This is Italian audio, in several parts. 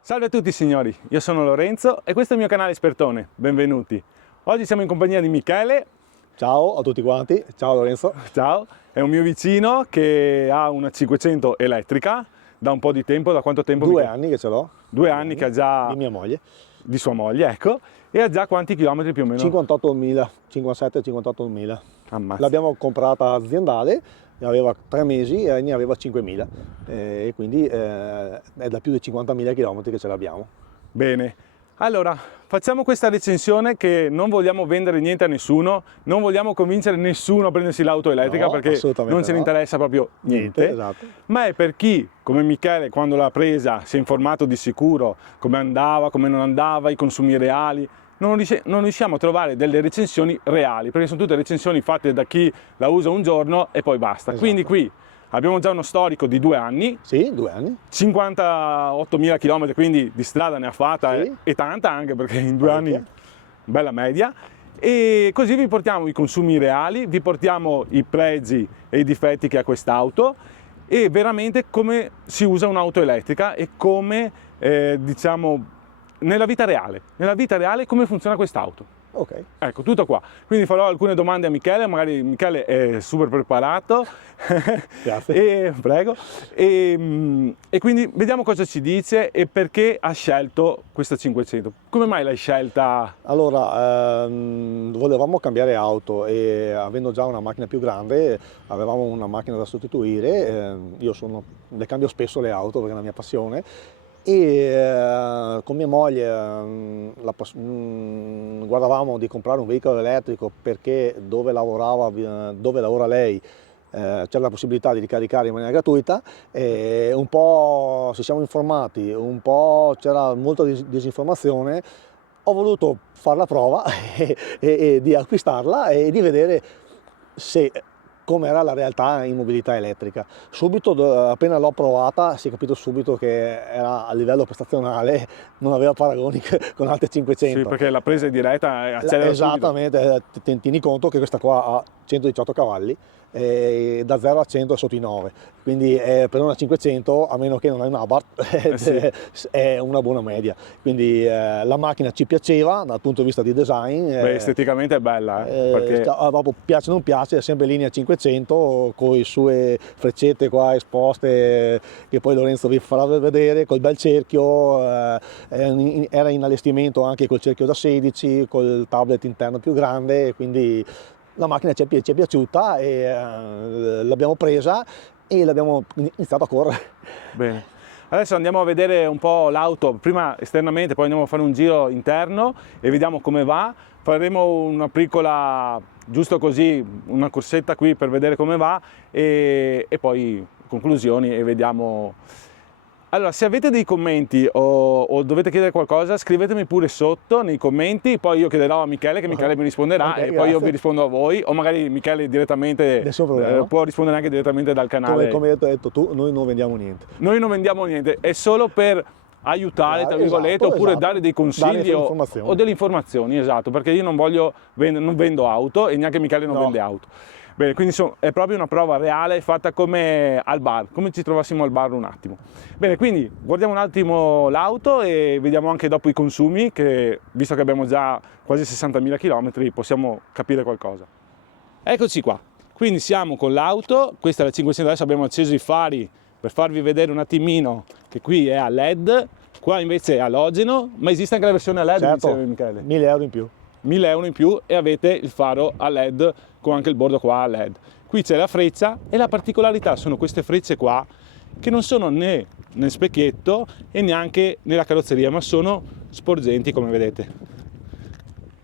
Salve a tutti signori, io sono Lorenzo e questo è il mio canale Espertone, benvenuti. Oggi siamo in compagnia di Michele. Ciao a tutti quanti, ciao Lorenzo. Ciao, è un mio vicino che ha una 500 elettrica da un po' di tempo, da quanto tempo? 2 anni che ce l'ho. 2 anni che ha già... Di mia moglie. Di sua moglie, ecco. E ha già quanti chilometri più o meno? 58.000, 57-58.000. Ammazza. L'abbiamo comprata aziendale, aveva 3 mesi e ne aveva 5.000 e quindi è da più di 50.000 km che ce l'abbiamo. Bene, allora facciamo questa recensione che non vogliamo vendere niente a nessuno, non vogliamo convincere nessuno a prendersi l'auto elettrica, No, perché non ce ne interessa proprio niente. Esatto. Ma è per chi, come Michele, quando l'ha presa si è informato di sicuro come andava, come non andava, i consumi reali. Non riusciamo a trovare delle recensioni reali, perché sono tutte recensioni fatte da chi la usa un giorno e poi basta. Esatto. Quindi qui abbiamo già uno storico di 2 anni. Sì, 2 anni. 58.000 km, quindi di strada ne ha fatta, Sì. e tanta, anche perché in 2 Parecchia. anni bella media. E così vi portiamo i consumi reali, vi portiamo i pregi e i difetti che ha quest'auto e veramente come si usa un'auto elettrica e come diciamo nella vita reale come funziona quest'auto. Ok. Ecco, tutto qua. Quindi farò alcune domande a Michele, magari Michele è super preparato. Grazie. E, prego. E quindi vediamo cosa ci dice e perché ha scelto questa 500. Come mai l'hai scelta? Allora, volevamo cambiare auto e avendo già una macchina più grande, avevamo una macchina da sostituire. Io le cambio spesso le auto perché è la mia passione. E con mia moglie guardavamo di comprare un veicolo elettrico perché dove lavora lei c'era la possibilità di ricaricare in maniera gratuita, e un po' ci siamo informati, un po' c'era molta disinformazione. Ho voluto fare la prova e di acquistarla e di vedere com'era la realtà in mobilità elettrica. Subito, appena l'ho provata, si è capito subito che era a livello prestazionale, non aveva paragoni con altre 500. Sì, perché la presa è diretta e accelera Esattamente, tieni conto che questa qua ha 118 cavalli, da 0 a 100 è sotto i 9, quindi per una 500, a meno che non hai un Abarth, sì, è una buona media. Quindi la macchina ci piaceva dal punto di vista di design. Beh, esteticamente è bella, perché... proprio piace o non piace, è sempre linea 500 con le sue freccette qua esposte che poi Lorenzo vi farà vedere, col bel cerchio, era in allestimento anche col cerchio da 16, col tablet interno più grande, quindi la macchina ci è piaciuta e l'abbiamo presa e l'abbiamo iniziato a correre. Bene. Adesso andiamo a vedere un po' l'auto, prima esternamente, poi andiamo a fare un giro interno e vediamo come va. Faremo una piccola, giusto così, una corsetta qui per vedere come va e poi conclusioni e vediamo. Allora, se avete dei commenti o dovete chiedere qualcosa, scrivetemi pure sotto nei commenti, poi io chiederò a Michele, che Michele mi risponderà, Okay, e poi io grazie. vi rispondo a voi, o magari Michele direttamente Nessun problema. può rispondere anche direttamente dal canale. Come hai detto tu, noi non vendiamo niente. Noi non vendiamo niente, è solo per aiutare, tra virgolette, Esatto, oppure esatto. dare dei consigli Dare informazioni. o delle informazioni, esatto, perché io non vendo auto e neanche Michele non vende auto. Bene, quindi è proprio una prova reale fatta come al bar, come ci trovassimo al bar un attimo. Bene, quindi guardiamo un attimo l'auto e vediamo anche dopo i consumi, che visto che abbiamo già quasi 60.000 km possiamo capire qualcosa. Eccoci qua, quindi siamo con l'auto, questa è la 500, adesso abbiamo acceso i fari per farvi vedere un attimino che qui è a LED, qua invece è alogeno, ma esiste anche la versione a LED, Certo, diceva Michele. 1.000 euro in più. 1.000 euro in più e avete il faro a LED con anche il bordo qua a LED. Qui c'è la freccia e la particolarità sono queste frecce qua che non sono né nel specchietto e neanche nella carrozzeria, ma sono sporgenti, come vedete.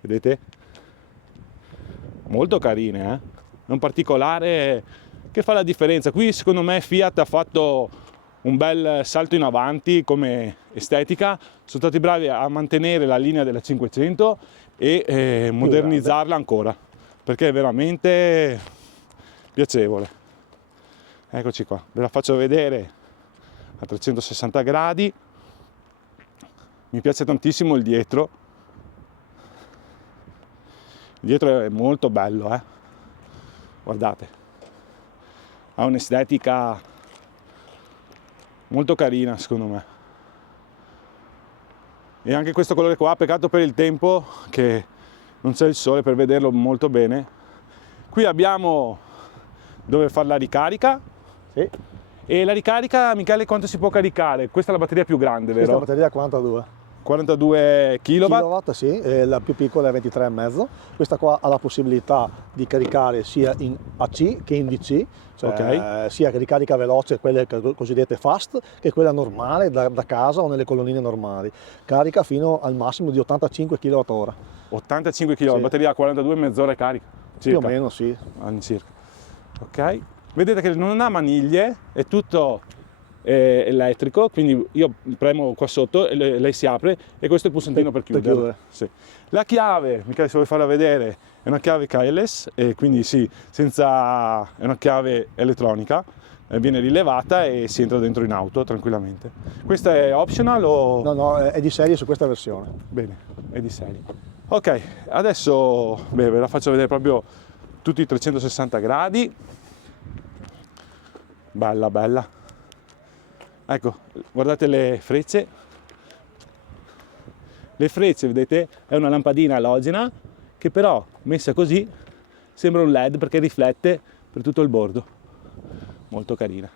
Vedete? Molto carine, eh? È un particolare che fa la differenza. Qui secondo me Fiat ha fatto un bel salto in avanti come estetica, sono stati bravi a mantenere la linea della 500 e modernizzarla ancora, perché è veramente piacevole. Eccoci qua, ve la faccio vedere a 360 gradi. Mi piace tantissimo il dietro è molto bello, guardate, ha un'estetica molto carina secondo me. E anche questo colore qua, peccato per il tempo che non c'è il sole per vederlo molto bene. Qui abbiamo dove fare la ricarica. Sì. E la ricarica, Michele, quanto si può caricare? Questa è la batteria più grande, vero? Questa è la batteria 42 42 kW. kilowatt, sì, e la più piccola è 23,5. Questa qua ha la possibilità di caricare sia in AC che in DC, cioè Ok. sia che ricarica veloce, quelle cosiddette fast, che quella normale da casa o nelle colonnine normali. Carica fino al massimo di 85 kWh. 85 kW, Sì. batteria 42, mezz'ora e carica. Circa. Più o meno, sì. All'incirca. Ok. Vedete che non ha maniglie, è tutto elettrico, quindi io premo qua sotto e lei si apre e questo è il pulsantino per chiudere. Sì. La chiave, Michele, se vuoi farla vedere, è una chiave keyless, e quindi sì, è una chiave elettronica, viene rilevata e si entra dentro in auto tranquillamente. Questa è optional o? No, è di serie su questa versione. Bene, è di serie. Ok, adesso ve la faccio vedere proprio tutti i 360 gradi. Bella, bella. Ecco, guardate le frecce. Le frecce, vedete, è una lampadina alogena che però messa così sembra un LED perché riflette per tutto il bordo. Molto carina.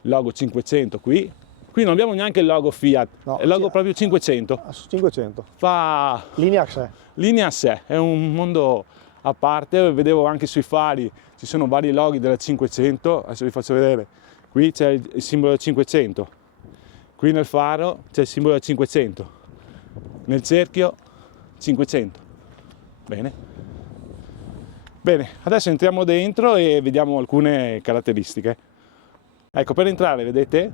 Logo 500 qui. Qui non abbiamo neanche il logo Fiat, No, è il logo sì, proprio 500. 500. Fa Linea a sé. linea a sé, è un mondo a parte. Vedevo anche sui fari, ci sono vari loghi della 500, adesso vi faccio vedere. Qui c'è il simbolo del 500, qui nel faro c'è il simbolo del 500, nel cerchio 500. Bene. Bene, adesso entriamo dentro e vediamo alcune caratteristiche. Ecco, per entrare, vedete,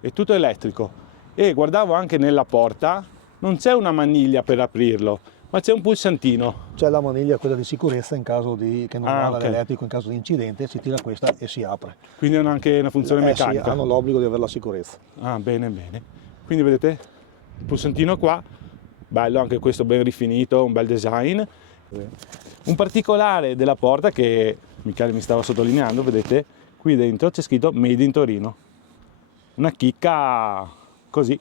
è tutto elettrico. E guardavo anche nella porta, non c'è una maniglia per aprirlo, ma c'è un pulsantino. C'è la maniglia, quella di sicurezza, in caso di che non vada ok. l'elettrico, in caso di incidente, si tira questa e si apre. Quindi hanno anche una funzione Sì, meccanica. hanno l'obbligo di avere la sicurezza. Ah, bene, bene. Quindi vedete il pulsantino qua, bello anche questo, ben rifinito, un bel design. Un particolare della porta che Michele mi stava sottolineando, vedete, qui dentro c'è scritto Made in Torino. Una chicca così.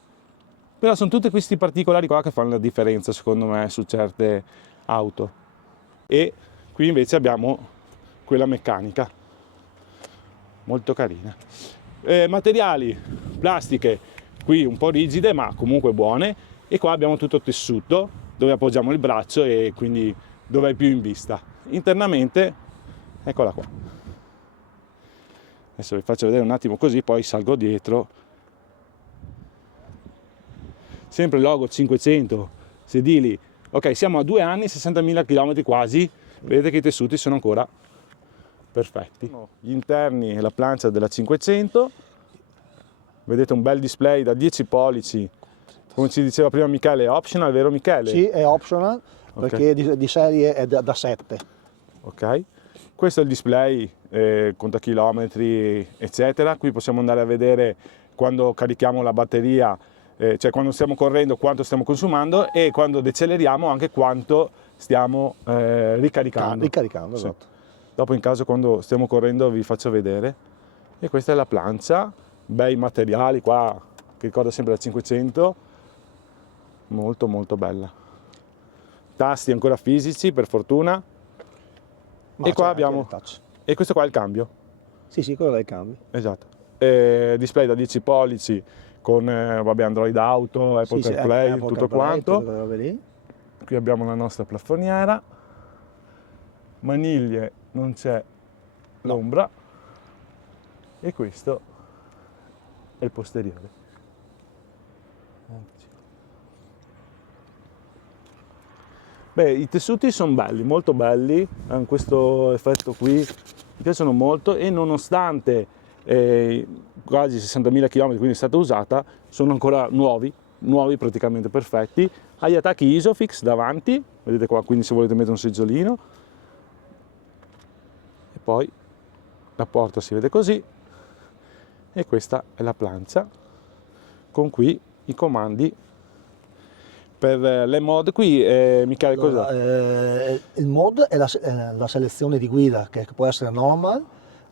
Però sono tutti questi particolari qua che fanno la differenza, secondo me, su certe auto. E qui invece abbiamo quella meccanica, molto carina. Materiali, plastiche, qui un po' rigide ma comunque buone, e qua abbiamo tutto tessuto dove appoggiamo il braccio e quindi dove è più in vista. Internamente, eccola qua. Adesso vi faccio vedere un attimo così, poi salgo dietro. Sempre il logo 500, sedili. Ok, siamo a 2 anni, 60.000 km quasi. Vedete che i tessuti sono ancora perfetti. Gli interni e la plancia della 500. Vedete un bel display da 10 pollici. Come ci diceva prima Michele, è optional, vero Michele? Sì, è optional, perché di serie è da 7. Ok. Questo è il display, contachilometri, eccetera. Qui possiamo andare a vedere quando carichiamo la batteria, cioè quando stiamo correndo quanto stiamo consumando, e quando deceleriamo anche quanto stiamo ricaricando. Ricaricando, Sì. esatto. Dopo in caso quando stiamo correndo vi faccio vedere. E questa è la plancia, bei materiali qua, che ricorda sempre la 500, molto molto bella. Tasti ancora fisici per fortuna. Ma E qua c'è anche abbiamo, il touch. e questo qua è il cambio. Sì, quello là è il cambio. Esatto. Display da 10 pollici con vabbè, Android Auto, Apple Sì, CarPlay, Apple tutto CarPlay, quanto. tutte quelle robe lì. Qui abbiamo la nostra plafoniera. Maniglie non c'è l'ombra. E questo è il posteriore. Beh, i tessuti sono belli, molto belli, hanno questo effetto qui, mi piacciono molto, e nonostante quasi 60.000 km, quindi è stata usata, sono ancora nuovi praticamente perfetti. Ha gli attacchi Isofix davanti, vedete qua, quindi se volete mettere un seggiolino. E poi la porta si vede così, e questa è la plancia con qui i comandi per le mod qui, Michele, Allora, il mod è la selezione di guida che può essere normal,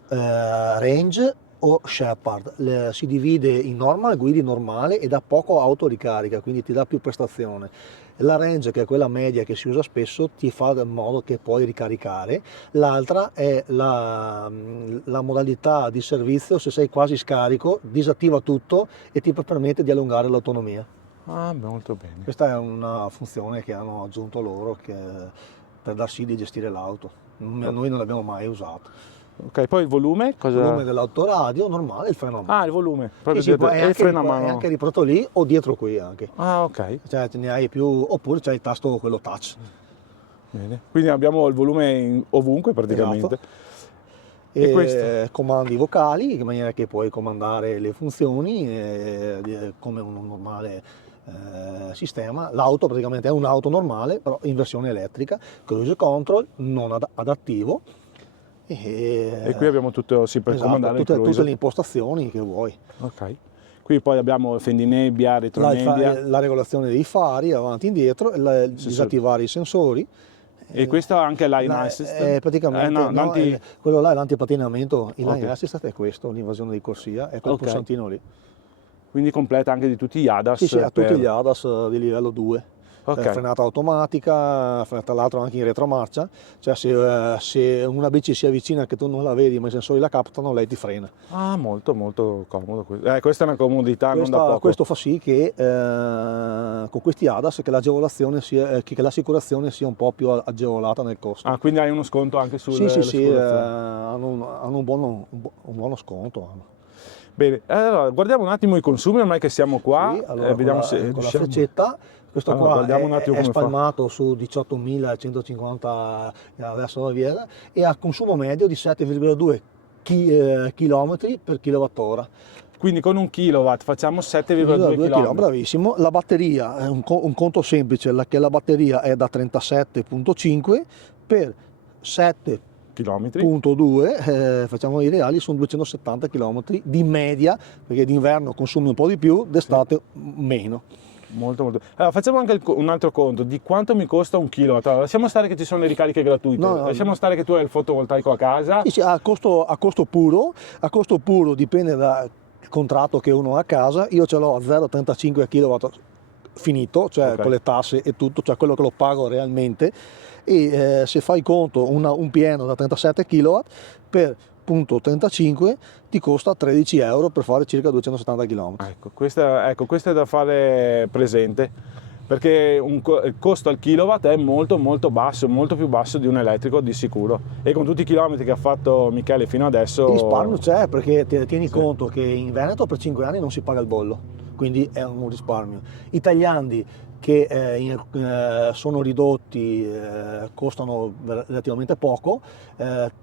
range o Shepard. Si divide in normal, guidi normale, e dà poco autoricarica, quindi ti dà più prestazione. La range, che è quella media che si usa spesso, ti fa in modo che puoi ricaricare. L'altra è la modalità di servizio: se sei quasi scarico disattiva tutto e ti permette di allungare l'autonomia. Ah, molto bene. Questa è una funzione che hanno aggiunto loro per dar sì di gestire l'auto. Noi non l'abbiamo mai usato. Ok, poi il volume? Cosa? Il volume dell'autoradio normale, il freno a mano. Ah, il volume, proprio Sì, sì, dietro. E il freno a è mano. anche riprodotto lì o dietro qui anche. Ah, ok. Cioè ce ne hai più, oppure c'è il tasto quello touch. Bene. Quindi abbiamo il volume ovunque praticamente. Esatto. E questo? Comandi vocali, in maniera che puoi comandare le funzioni come un normale sistema. L'auto praticamente è un'auto normale, però in versione elettrica. Cruise control non adattivo. E qui abbiamo tutto, sì, per esatto, comandare il tutte cruise. le impostazioni che vuoi. Ok. Qui poi abbiamo fendinebbia, retronebbia. La regolazione dei fari avanti e indietro, disattivare i sensori. E questo ha anche l'line assist? Praticamente quello là è l'antipatinamento. Il line Ok. assist è questo, l'invasione di corsia, è quel Ok. pulsantino lì. Quindi completa anche di tutti gli ADAS? Sì, sì, ha tutti gli ADAS di livello 2. Ok. Frenata automatica, tra l'altro anche in retromarcia, cioè se una bici si avvicina che tu non la vedi ma i sensori la captano, lei ti frena. Ah, molto molto comodo. Questa è una comodità non da poco. Questo fa sì che con questi ADAS che l'agevolazione che l'assicurazione sia un po' più agevolata nel costo. Ah, quindi hai uno sconto anche sulle Sì, hanno un buono sconto. Bene, allora guardiamo un attimo i consumi, ormai che siamo qua, Sì, allora, vediamo con se la riusciamo. freccetta, questo Allora, qua guardiamo un attimo è come fa. spalmato su 18.150 adesso via, e ha consumo medio di 7,2 km per kilowattora. Quindi con un kilowatt facciamo 7,2 km. Bravissimo. La batteria è un conto semplice, che la batteria è da 37,5 per 7,2, facciamo i reali, sono 270 km di media, perché d'inverno consumi un po' di più, d'estate meno. Molto molto. Allora facciamo anche un altro conto di quanto mi costa un kilowatt. Allora, lasciamo stare che ci sono le ricariche gratuite, lasciamo stare che tu hai il fotovoltaico a casa. Sì, a costo puro dipende dal contratto che uno ha a casa. Io ce l'ho a 0,35 kW finito, cioè Ok. con le tasse e tutto, cioè quello che lo pago realmente, e se fai conto un pieno da 37 kW per punto 35 ti costa 13 euro per fare circa 270 km. Ecco, questo è da fare presente, perché il costo al kilowatt è molto molto basso, molto più basso di un elettrico di sicuro, e con tutti i chilometri che ha fatto Michele fino adesso... Il risparmio c'è, perché tieni conto che in Veneto per 5 anni non si paga il bollo, quindi è un risparmio. I tagliandi che sono ridotti, costano relativamente poco.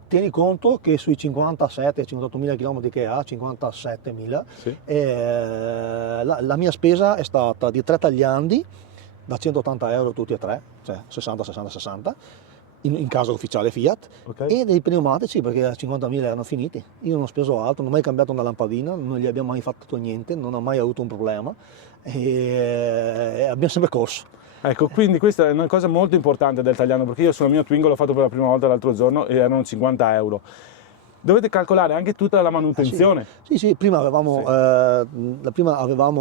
Tieni conto che sui 57-58.000 km che ha, 57.000, Sì. la mia spesa è stata di 3 tagliandi da 180 euro tutti e tre, cioè 60-60-60, in caso ufficiale Fiat, Okay. e dei pneumatici, perché a 50.000 erano finiti. Io non ho speso altro, non ho mai cambiato una lampadina, non gli abbiamo mai fatto niente, non ho mai avuto un problema, e abbiamo sempre corso. Ecco, quindi questa è una cosa molto importante del tagliando, perché io sulla mia Twingo l'ho fatto per la prima volta l'altro giorno e erano 50 euro. Dovete calcolare anche tutta la manutenzione. Sì, prima avevamo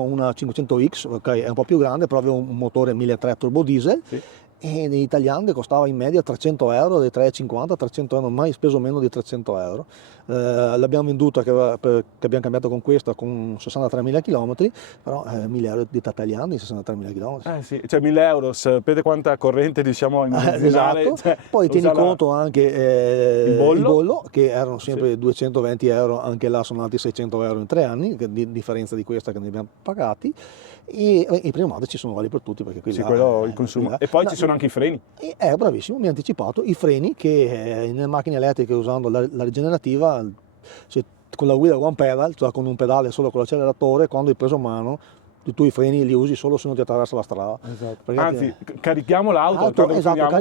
una 500X, ok, è un po' più grande, però aveva un motore 1.300 turbo diesel. Sì. E nei tagliandi costava in media 300 euro, dei 350, 300 euro, non ho mai speso meno di 300 euro. L'abbiamo venduta, che abbiamo cambiato con questa, con 63.000 km, però 1.000 euro di tagliandi, 63.000 km. Sì, cioè 1.000 euro, sapete quanta corrente riusciamo a immagazzinare? Esatto. Cioè, Poi tieni conto anche il bollo, che erano sempre 220 euro, anche là sono altri 600 euro in 3 anni, di differenza di questa che ne abbiamo pagati, e i pneumatici sono uguali per tutti, perché sì, quello il consumo. E poi ci sono anche i freni. Bravissimo, mi ha anticipato, i freni che nelle macchine elettriche, usando la rigenerativa, con la guida one pedal, cioè con un pedale solo con l'acceleratore, quando hai preso mano tu i freni li usi solo se non ti attraversa la strada. Perché Anzi, carichiamo l'auto,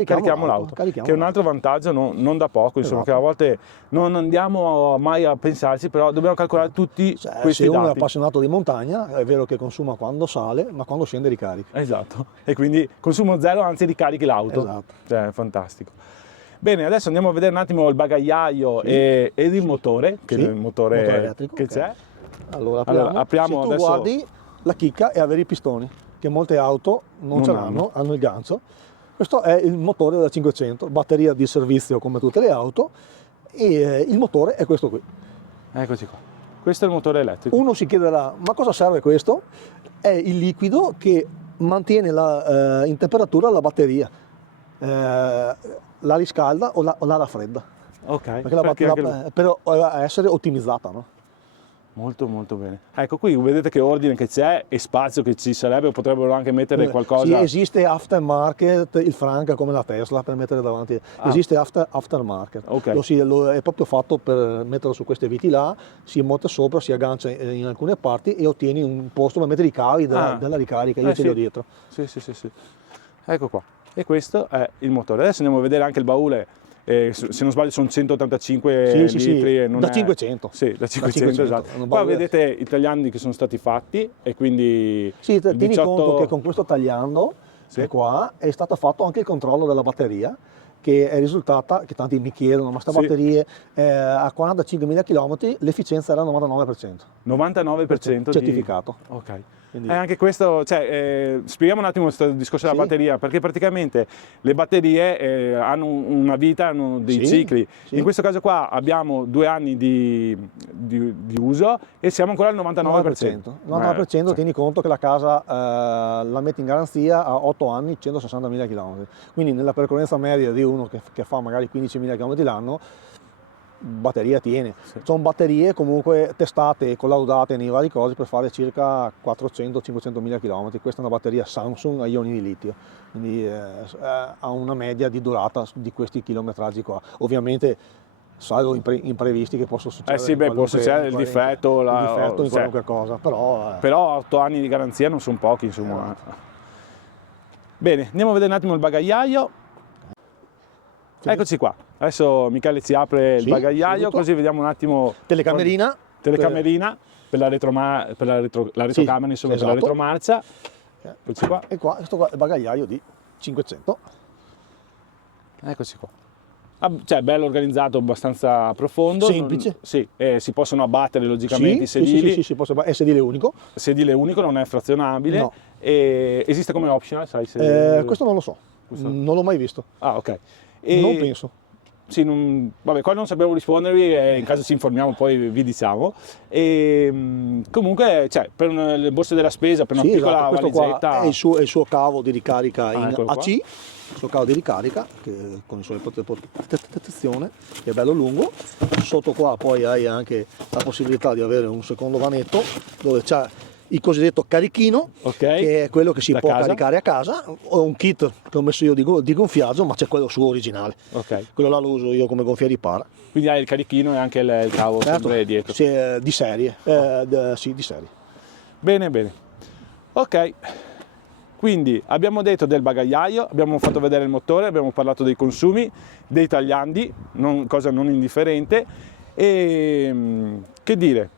carichiamo l'auto, che è un altro vantaggio non da poco, insomma, che a volte non andiamo mai a pensarci, però dobbiamo calcolare tutti questi se uno dati. è appassionato di montagna, è vero che consuma quando sale, ma quando scende ricarica. Esatto, e quindi consumo zero, anzi ricarichi l'auto. Esatto. Cioè, fantastico. Bene, adesso andiamo a vedere un attimo il bagagliaio ed il motore, che Sì, è il motore elettrico, che ok. c'è. Allora apriamo se tu adesso. guardi, la chicca è avere i pistoni, che molte auto non ce l'hanno, hanno il gancio. Questo è il motore della 500, batteria di servizio come tutte le auto, e il motore è questo qui. Eccoci qua. Questo è il motore elettrico. Uno si chiederà, ma cosa serve questo? È il liquido che mantiene in temperatura la batteria, la riscalda o la raffredda, Ok, per essere ottimizzata, no? molto molto bene. Ecco qui vedete che ordine che c'è e spazio che ci sarebbe, potrebbero anche mettere qualcosa. Sì, esiste aftermarket, il Franca come la Tesla per mettere davanti, esiste aftermarket, Okay. È proprio fatto per metterlo su queste viti là, si monta sopra, si aggancia in alcune parti e ottieni un posto per mettere i cavi della ricarica, io ce li ho dietro. Sì. Ecco qua. E questo è il motore. Adesso andiamo a vedere anche il baule. Se non sbaglio sono 185 litri. E non da è... 500. Sì, da 500, esatto. Qua vedete i tagliandi che sono stati fatti e quindi... Sì, tieni 18... conto che con questo tagliando qua è stato fatto anche il controllo della batteria, che è risultata, che tanti mi chiedono, ma sta batteria a 45.000 km l'efficienza era 99%. 99% certificato. Ok. Quindi... anche questo, spieghiamo un attimo questo discorso della batteria, perché praticamente le batterie hanno una vita, hanno dei cicli. In questo caso qua abbiamo 2 anni di uso e siamo ancora al 99%. 99%, tieni conto che la casa la metti in garanzia a 8 anni, 160.000 km. Quindi nella percorrenza media di uno che fa magari 15.000 km l'anno, batteria tiene. Sono batterie comunque testate e collaudate nei vari cosi per fare circa 400-500.000 km. Questa è una batteria Samsung a ioni di litio, quindi ha una media di durata di questi chilometraggi qua. Ovviamente salvo imprevisti che possono succedere. Può succedere il difetto in qualunque cosa, però 8 anni di garanzia non sono pochi, insomma. Bene, andiamo a vedere un attimo il bagagliaio. Eccoci qua, adesso Michele ci apre il bagagliaio, così vediamo un attimo. Telecamerina per la retrocamera, insomma, per la retromarcia. Eccoci qua. E questo qua è il bagagliaio di 500. Eccoci qua. Cioè, bello organizzato, abbastanza profondo. Semplice. Si possono abbattere logicamente i sedili. Sì, è sedile unico. Sedile unico, non è frazionabile. No. E esiste come optional, sai? Questo non lo so, non l'ho mai visto. Ah, ok. Non penso. Sì, vabbè, qua non sappiamo rispondervi, in caso ci informiamo poi vi diciamo. E comunque, per le borse della spesa, per una piccola valigetta. È il suo cavo di ricarica in AC, il suo cavo di ricarica che, con il suo protezione, che è bello lungo. Sotto qua poi hai anche la possibilità di avere un secondo vanetto dove c'è il cosiddetto carichino, che è quello che si può caricare a casa. Ho un kit che ho messo io di gonfiaggio, ma c'è quello suo originale. Quello là lo uso io come gonfiere di para. Quindi hai il carichino e anche il cavo sempre dietro. Sì, di serie. Sì, di serie. Bene. Ok. Quindi abbiamo detto del bagagliaio, abbiamo fatto vedere il motore, abbiamo parlato dei consumi, dei tagliandi, cosa non indifferente. E che dire?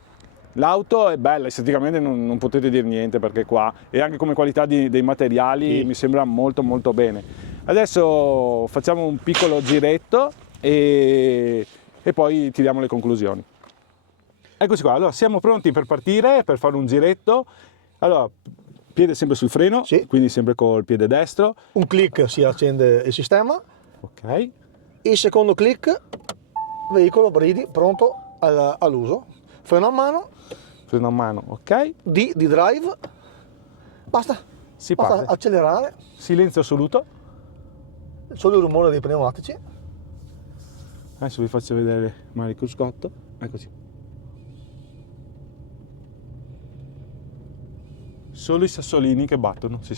L'auto è bella, esteticamente non potete dire niente, perché qua e anche come qualità dei materiali mi sembra molto molto bene. Adesso facciamo un piccolo giretto e poi tiriamo le conclusioni. Eccoci qua, allora siamo pronti per partire, per fare un giretto. Allora, piede sempre sul freno, quindi sempre col piede destro. Un clic si accende il sistema. Ok. Il secondo clic, veicolo bridi pronto all'uso. Freno a mano, ok. di drive, basta accelerare. Silenzio assoluto. Solo il rumore dei pneumatici. Adesso vi faccio vedere magari il cruscotto. Eccoci. Solo i sassolini che battono, non si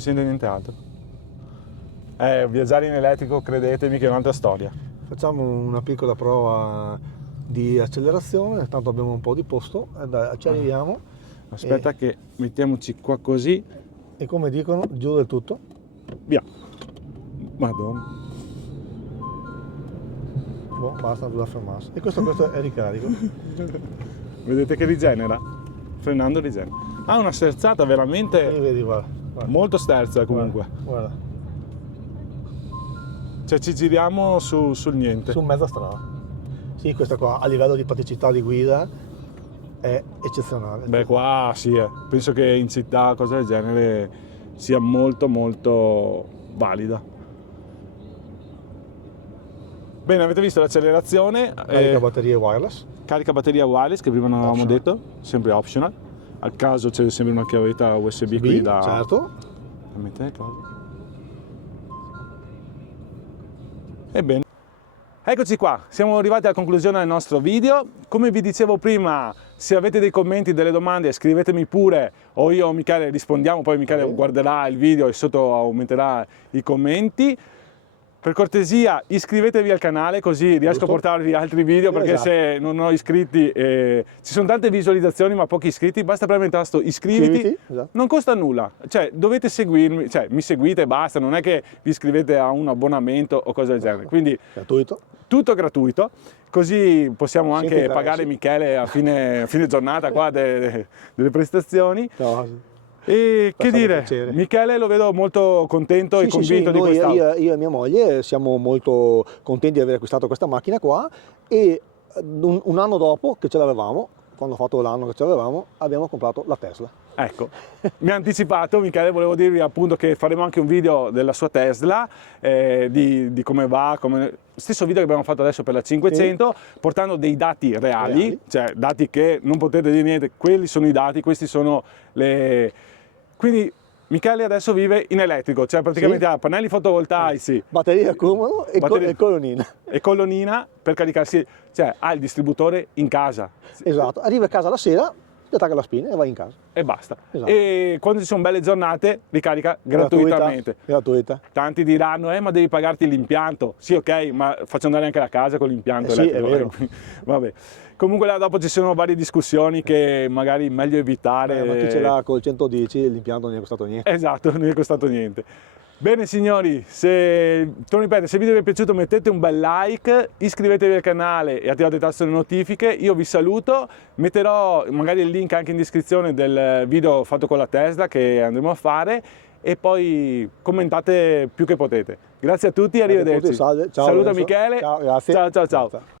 sente niente altro. Viaggiare in elettrico, credetemi che è un'altra storia. Facciamo una piccola prova di accelerazione, tanto abbiamo un po' di posto, ci arriviamo. Aspetta che mettiamoci qua così. E come dicono, giù del tutto. Via. Madonna. Boh, basta, doveva fermarsi. E questo è ricarico. Vedete che rigenera? Frenando rigenera. Ha una sterzata E veramente vedi, guarda. molto sterza comunque. Guarda. Cioè ci giriamo sul niente. Su mezza strada. Sì, questa qua a livello di praticità di guida è eccezionale. Beh, qua sì, penso che in città cose del genere sia molto molto valida. Bene, avete visto l'accelerazione, Carica batterie wireless. carica batteria wireless che prima non avevamo Optional. detto, sempre optional. Al caso c'è sempre una chiavetta USB qui da Certo. mettere cosa. Ebbene, eccoci qua, siamo arrivati alla conclusione del nostro video. Come vi dicevo prima, se avete dei commenti, delle domande, scrivetemi pure, o io o Michele rispondiamo, poi Michele guarderà il video e sotto aumenterà i commenti. Per cortesia iscrivetevi al canale così riesco a portarvi altri video, perché Esatto. se non ho iscritti ci sono tante visualizzazioni ma pochi iscritti, basta premere il tasto iscriviti, Esatto. non costa nulla, cioè dovete seguirmi, cioè mi seguite e basta, non è che vi iscrivete a un abbonamento o cose del genere, quindi Gratuito. tutto gratuito, così possiamo Senza anche interessi. pagare Michele a fine giornata qua delle prestazioni. No, E che Fa dire, piacere. Michele lo vedo molto contento e sì, convinto di noi, quest'auto. io e mia moglie siamo molto contenti di aver acquistato questa macchina qua e un anno dopo che ce l'avevamo, quando ho fatto l'anno che ce l'avevamo, abbiamo comprato la Tesla. Ecco, mi ha anticipato Michele, volevo dirvi appunto che faremo anche un video della sua Tesla, di come va, stesso video che abbiamo fatto adesso per la 500, portando dei dati reali, cioè dati che non potete dire niente, quelli sono i dati, questi sono le... Quindi Michele adesso vive in elettrico, cioè praticamente ha pannelli fotovoltaici, Batteria a cumulo e, Batteria- e colonnina. e colonnina per caricarsi, cioè ha il distributore in casa. Esatto, arriva a casa la sera, ti attacca la spina e vai in casa. E basta. Esatto. E quando ci sono belle giornate ricarica gratuitamente. Gratuita. Tanti diranno, ma devi pagarti l'impianto. Sì, ok, ma faccio andare anche la casa con l'impianto Sì, elettrico. è vero. Vabbè. Comunque là dopo ci sono varie discussioni che magari è meglio evitare. Ma chi ce l'ha col 110 l'impianto non è costato niente. Esatto, non è costato niente. Bene signori, se il video vi è piaciuto mettete un bel like, iscrivetevi al canale e attivate il tasto delle notifiche. Io vi saluto, metterò magari il link anche in descrizione del video fatto con la Tesla che andremo a fare e poi commentate più che potete. Grazie a tutti e arrivederci. Salve, ciao, Saluto Lorenzo. Michele. Ciao, grazie. Ciao ciao ciao. Grazie.